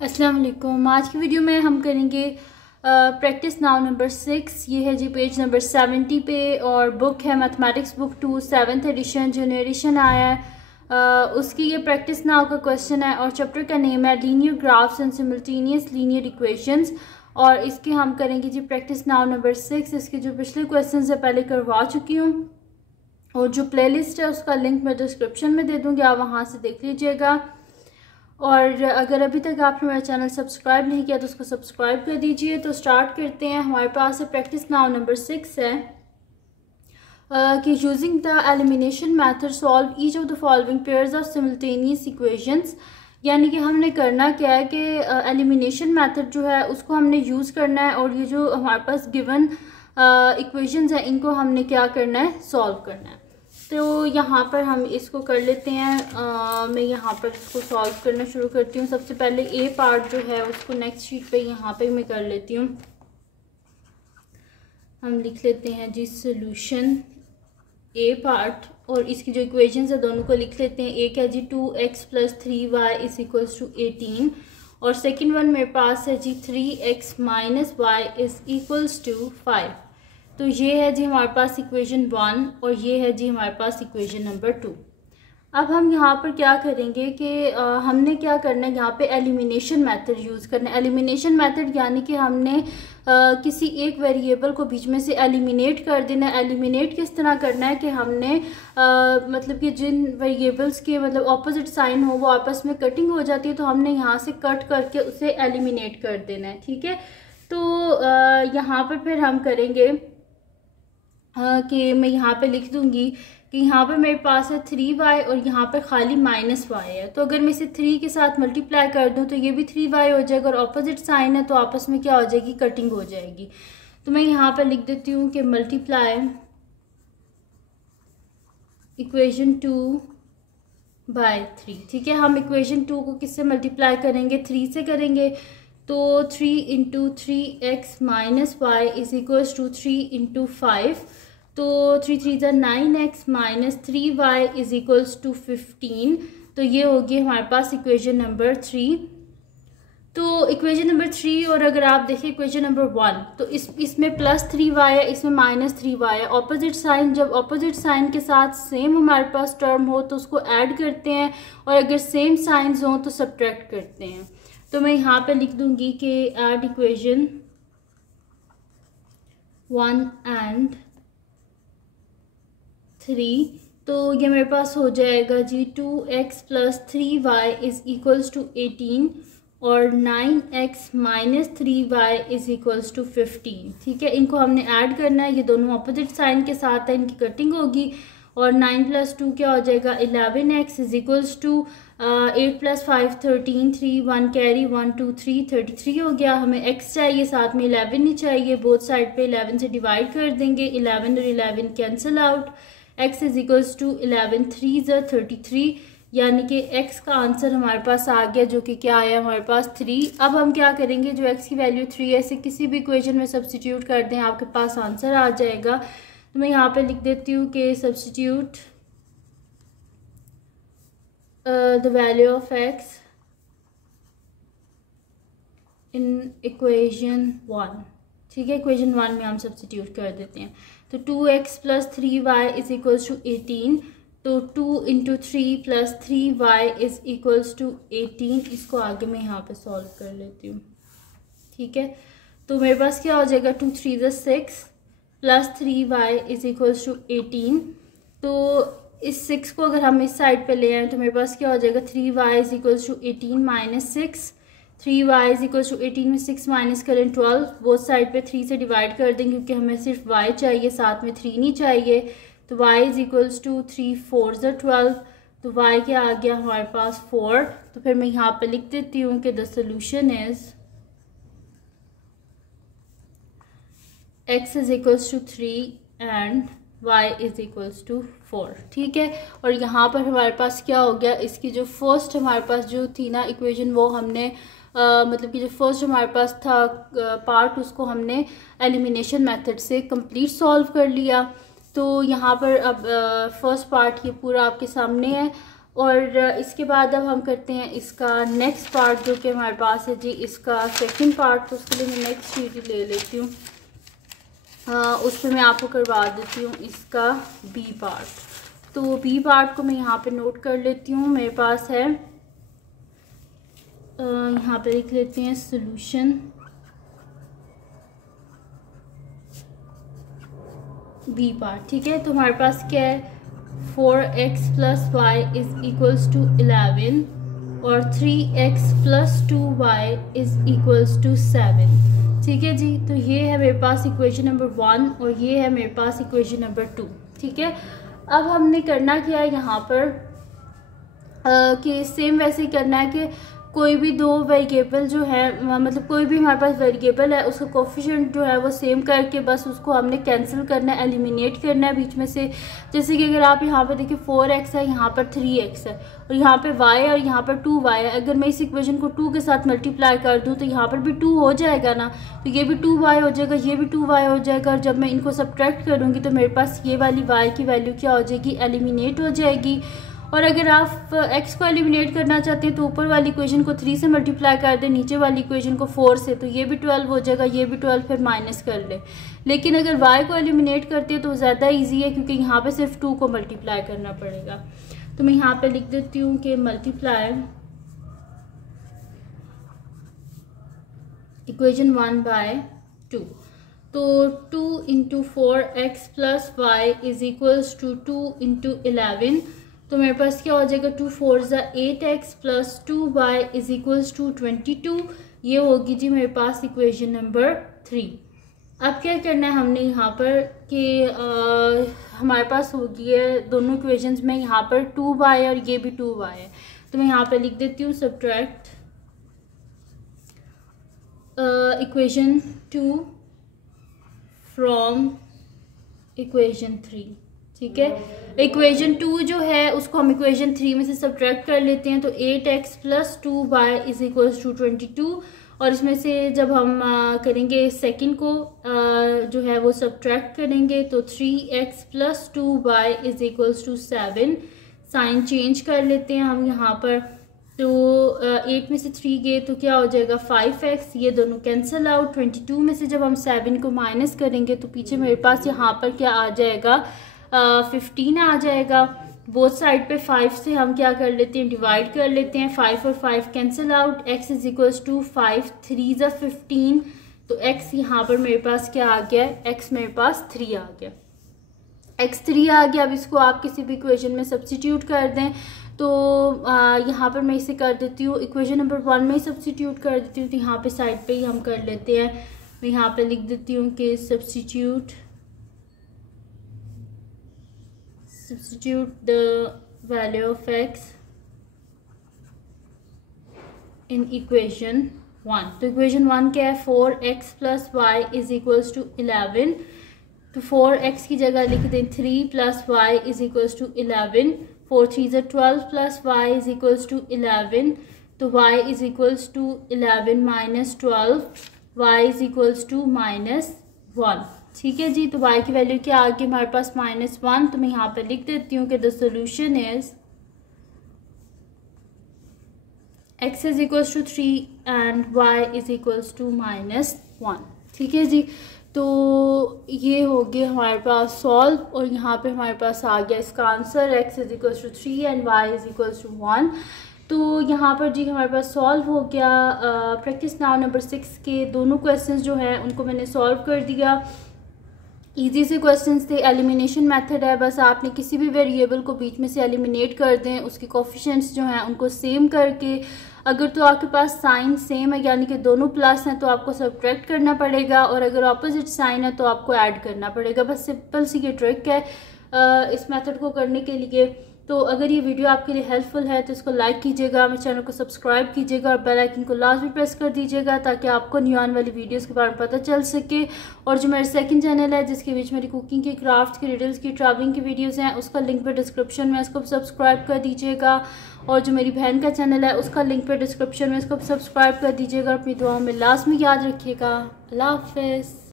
अस्सलाम वालेकुम। आज की वीडियो में हम करेंगे प्रैक्टिस नाउ नंबर 6। ये है जी पेज नंबर 70 पे और बुक है मैथमेटिक्स बुक 2 7th एडिशन। जो न्यू एडिशन आया है उसकी ये प्रैक्टिस नाउ का क्वेश्चन है और चैप्टर का नेम है linear graphs and simultaneous linear equations. और इसकी हम करेंगे जी प्रैक्टिस नाउ नंबर 6। इसके जो पिछले क्वेश्चन है पहले करवा चुकी हूँ और जो प्लेलिस्ट है उसका लिंक मैं डिस्क्रिप्शन में दे दूँगी, आप वहाँ से देख लीजिएगा। और अगर अभी तक आपने मेरा चैनल सब्सक्राइब नहीं किया तो उसको सब्सक्राइब कर दीजिए। तो स्टार्ट करते हैं। हमारे पास है प्रैक्टिस नाउ नंबर 6 है कि using the elimination method solve each of the following pairs of simultaneous equations. यानी कि हमने करना क्या है कि एलिमिनेशन मेथड जो है उसको हमने यूज़ करना है और ये जो हमारे पास गिवन इक्वेशंस हैं इनको हमने क्या करना है, सॉल्व करना है। तो यहाँ पर हम इसको कर लेते हैं। मैं यहाँ पर इसको सॉल्व करना शुरू करती हूँ। सबसे पहले ए पार्ट जो है उसको नेक्स्ट शीट पे यहाँ पे मैं कर लेती हूँ। हम लिख लेते हैं जी सोल्यूशन ए पार्ट और इसकी जो इक्वेशंस है दोनों को लिख लेते हैं। एक है जी 2x + 3y = 18 और सेकेंड वन मेरे पास है जी 3x - y = 5। तो ये है जी हमारे पास इक्वेशन 1 और ये है जी हमारे पास इक्वेशन नंबर 2। अब हम यहाँ पर क्या करेंगे कि हमने क्या करना है, यहाँ पे एलिमिनेशन मेथड यूज़ करना है। एलिमिनेशन मेथड यानी कि हमने किसी एक वेरिएबल को बीच में से एलिमिनेट कर देना है। एलिमिनेट किस तरह करना है कि हमने मतलब कि जिन वेरिएबल्स के मतलब ऑपोजिट साइन हो वो आपस में कटिंग हो जाती है तो हमने यहाँ से कट करके उसे एलिमिनेट कर देना है। ठीक है, तो यहाँ पर फिर हम करेंगे कि मैं यहाँ पे लिख दूंगी कि यहाँ पे मेरे पास है 3y और यहाँ पे खाली -y है। तो अगर मैं इसे 3 के साथ मल्टीप्लाई कर दूँ तो ये भी 3y हो जाएगा और ऑपोजिट साइन है तो आपस में क्या हो जाएगी, कटिंग हो जाएगी। तो मैं यहाँ पे लिख देती हूँ कि मल्टीप्लाई इक्वेशन 2 बाय 3। ठीक है, हम इक्वेशन 2 को किससे मल्टीप्लाई करेंगे, 3 से करेंगे। तो 3 × 3x - y = 3 × 5। तो 3 3 = 9x - 3y = 15। तो ये होगी हमारे पास इक्वेशन नंबर 3। तो इक्वेशन नंबर 3 और अगर आप देखिए इक्वेशन नंबर 1 तो इसमें +3y है, इसमें -3y है। ऑपोजिट साइन, जब ऑपोजिट साइन के साथ सेम हमारे पास टर्म हो तो उसको ऐड करते हैं और अगर सेम साइंस हो तो सब्ट्रैक्ट करते हैं। तो मैं यहाँ पे लिख दूंगी कि ऐड इक्वेशन 1 एंड 3। तो ये मेरे पास हो जाएगा जी 2x + 3y = 18 और 9x - 3y = 15। ठीक है, इनको हमने ऐड करना है, ये दोनों अपोजिट साइन के साथ है, इनकी कटिंग होगी और 9 + 2 क्या हो जाएगा 11x = 8 + 5 13 3 1 कैरी 1 2 3 33 हो गया। हमें x चाहिए, साथ में 11 नहीं चाहिए। बोथ साइड पे 11 से डिवाइड कर देंगे, 11 और 11 कैंसिल आउट। x = 11 3 = 33 यानी कि x का आंसर हमारे पास आ गया जो कि क्या आया हमारे पास 3। अब हम क्या करेंगे, जो x की वैल्यू 3 है इसे किसी भी इक्वेशन में सब्स्टिट्यूट कर दें, आपके पास आंसर आ जाएगा। तो मैं यहाँ पे लिख देती हूँ कि substitute the value of x in equation 1। ठीक है, इक्वेशन 1 में हम सब्स्टिट्यूट कर देते हैं। तो 2x + 3y = 18। तो 2 × 3 + 3y = 18। इसको आगे मैं यहाँ पे सॉल्व कर लेती हूँ। ठीक है, तो मेरे पास क्या हो जाएगा 2 3 = 6 + 3y = 18। तो इस 6 को अगर हम इस साइड पे ले आए तो मेरे पास क्या हो जाएगा 3y = 18 - 6। 3y = 18 में 6 माइनस करें 12। बोथ साइड पे 3 से डिवाइड कर देंगे क्योंकि हमें सिर्फ y चाहिए, साथ में 3 नहीं चाहिए। तो y = 3 4 = 12। तो y क्या आ गया हमारे पास 4। तो फिर मैं यहाँ पे लिख देती हूँ कि the solution is x = 3 and y = 4। ठीक है, और यहाँ पर हमारे पास क्या हो गया, इसकी जो फर्स्ट हमारे पास जो थी ना इक्वेशन वो हमने मतलब कि जो फर्स्ट हमारे पास था पार्ट उसको हमने एलिमिनेशन मेथड से कंप्लीट सॉल्व कर लिया। तो यहाँ पर अब फर्स्ट पार्ट ये पूरा आपके सामने है और इसके बाद अब हम करते हैं इसका नेक्स्ट पार्ट जो कि हमारे पास है जी इसका सेकंड पार्ट। तो उसके लिए मैं नेक्स्ट शीट ले लेती हूँ, उस पर मैं आपको करवा देती हूँ इसका बी पार्ट। तो बी पार्ट को मैं यहाँ पे नोट कर लेती हूँ। मेरे पास है यहाँ पे लिख लेते हैं सॉल्यूशन बी पार्ट। ठीक है, तो हमारे पास क्या है 4x + y = 11 और 3x + 2y = 7। ठीक है जी, तो ये है मेरे पास इक्वेशन नंबर 1 और ये है मेरे पास इक्वेशन नंबर 2। ठीक है, अब हमने करना क्या है यहाँ पर कि सेम वैसे ही करना है कि कोई भी दो वेरिएबल जो है मतलब कोई भी हमारे पास वेरिएबल है उसका कोफिशिएंट जो है वो सेम करके बस उसको हमने कैंसिल करना है, एलिमिनेट करना है बीच में से। जैसे कि अगर आप यहाँ पर देखिए 4x है, यहाँ पर 3x है और यहाँ पे y है और यहाँ पर 2y है। अगर मैं इस इक्वेशन को 2 के साथ मल्टीप्लाई कर दूँ तो यहाँ पर भी 2 हो जाएगा ना, तो ये भी 2y हो जाएगा, ये भी 2y हो जाएगा। और जब मैं इनको सब्ट्रैक्ट करूँगी तो मेरे पास ये वाली y की वैल्यू क्या हो जाएगी, एलिमिनेट हो जाएगी। और अगर आप x को एलिमिनेट करना चाहते हैं तो ऊपर वाली इक्वेशन को 3 से मल्टीप्लाई कर दें, नीचे वाली इक्वेशन को 4 से, तो ये भी 12 हो जाएगा, ये भी 12, फिर माइनस कर लें। लेकिन अगर y को एलिमिनेट करते हैं तो ज़्यादा इजी है क्योंकि यहाँ पे सिर्फ 2 को मल्टीप्लाई करना पड़ेगा। तो मैं यहाँ पे लिख देती हूँ कि मल्टीप्लाई इक्वेशन 1 बाय 2। तो 2 × 4x + y = 2 × 11। तो मेरे पास क्या हो जाएगा 2 × 4 = 8x + 2y = 22। ये होगी जी मेरे पास इक्वेशन नंबर 3। अब क्या करना है हमने यहाँ पर कि हमारे पास होगी है दोनों इक्वेशंस में यहाँ पर 2y और ये भी 2y है। तो मैं यहाँ पर लिख देती हूँ सब्ट्रैक्ट इक्वेशन 2 फ्रॉम इक्वेशन 3। ठीक है, इक्वेशन 2 जो है उसको हम इक्वेशन 3 में से सब्ट्रैक्ट कर लेते हैं। तो 8x + 2y = 22 और इसमें से जब हम करेंगे सेकंड को जो है वो सब्ट्रैक्ट करेंगे तो 3x + 2y = 7। साइन चेंज कर लेते हैं हम यहाँ पर। तो 8 में से 3 गए तो क्या हो जाएगा 5x, ये दोनों कैंसिल आउट। 22 में से जब हम 7 को माइनस करेंगे तो पीछे मेरे पास यहाँ पर क्या आ जाएगा 15 आ जाएगा। बोथ साइड पे 5 से हम क्या कर लेते हैं डिवाइड कर लेते हैं, 5 और 5 कैंसिल आउट। x = 5, 3 = 15, तो x यहाँ पर मेरे पास क्या आ गया, x मेरे पास 3 आ गया, x 3 आ गया। अब इसको आप किसी भी इक्वेशन में सब्स्टिट्यूट कर दें तो यहाँ पर मैं इसे कर देती हूँ इक्वेशन नंबर 1 में ही सब्स्टिट्यूट कर देती हूँ। तो यहाँ पे साइड पे ही हम कर लेते हैं। मैं यहाँ पे लिख देती हूँ कि substitute the value of x in equation 1। तो इक्वेशन 1 क्या है 4x + y = 11। तो 4x की जगह लिख दें 3 + y = 11। 4 3 = 12 + y = 11। तो y = 11 - 12, y = -1। ठीक है जी, तो y की वैल्यू क्या आ गई हमारे पास -1। तो मैं यहाँ पे लिख देती हूँ कि the solution is x = 3 and y = -1। ठीक है जी, तो ये हो गया हमारे पास सॉल्व और यहाँ पे हमारे पास आ गया इसका आंसर x = 3 एंड y = 1। तो यहाँ पर जी हमारे पास सॉल्व हो गया। प्रैक्टिस नाउ नंबर 6 के दोनों क्वेश्चंस जो हैं उनको मैंने सॉल्व कर दिया। इजी से क्वेश्चंस थे, एलिमिनेशन मेथड है, बस आपने किसी भी वेरिएबल को बीच में से एलिमिनेट कर दें, उसके कोफिशिएंट्स जो हैं उनको सेम करके, अगर तो आपके पास साइन सेम है यानी कि दोनों प्लस हैं तो आपको सब्ट्रैक्ट करना पड़ेगा और अगर ऑपोजिट साइन है तो आपको ऐड करना पड़ेगा। बस सिंपल सी ये ट्रिक है इस मेथड को करने के लिए। तो अगर ये वीडियो आपके लिए हेल्पफुल है तो इसको लाइक कीजिएगा, मेरे चैनल को सब्सक्राइब कीजिएगा और बेल आइकन को लाजमी प्रेस कर दीजिएगा ताकि आपको न्यू आने वाली वीडियोस के बारे में पता चल सके। और जो मेरा सेकंड चैनल है जिसके बीच मेरी कुकिंग की, क्राफ्ट की, रिडल्स की, ट्रैवलिंग की वीडियोस हैं उसका लिंक पे डिस्क्रिप्शन में, इसको सब्सक्राइब कर दीजिएगा। और जो मेरी बहन का चैनल है उसका लिंक पे डिस्क्रिप्शन में, इसको सब्सक्राइब कर दीजिएगा। अपनी दुआओं में लाजमी याद रखिएगा। अल्लाह हाफिज़।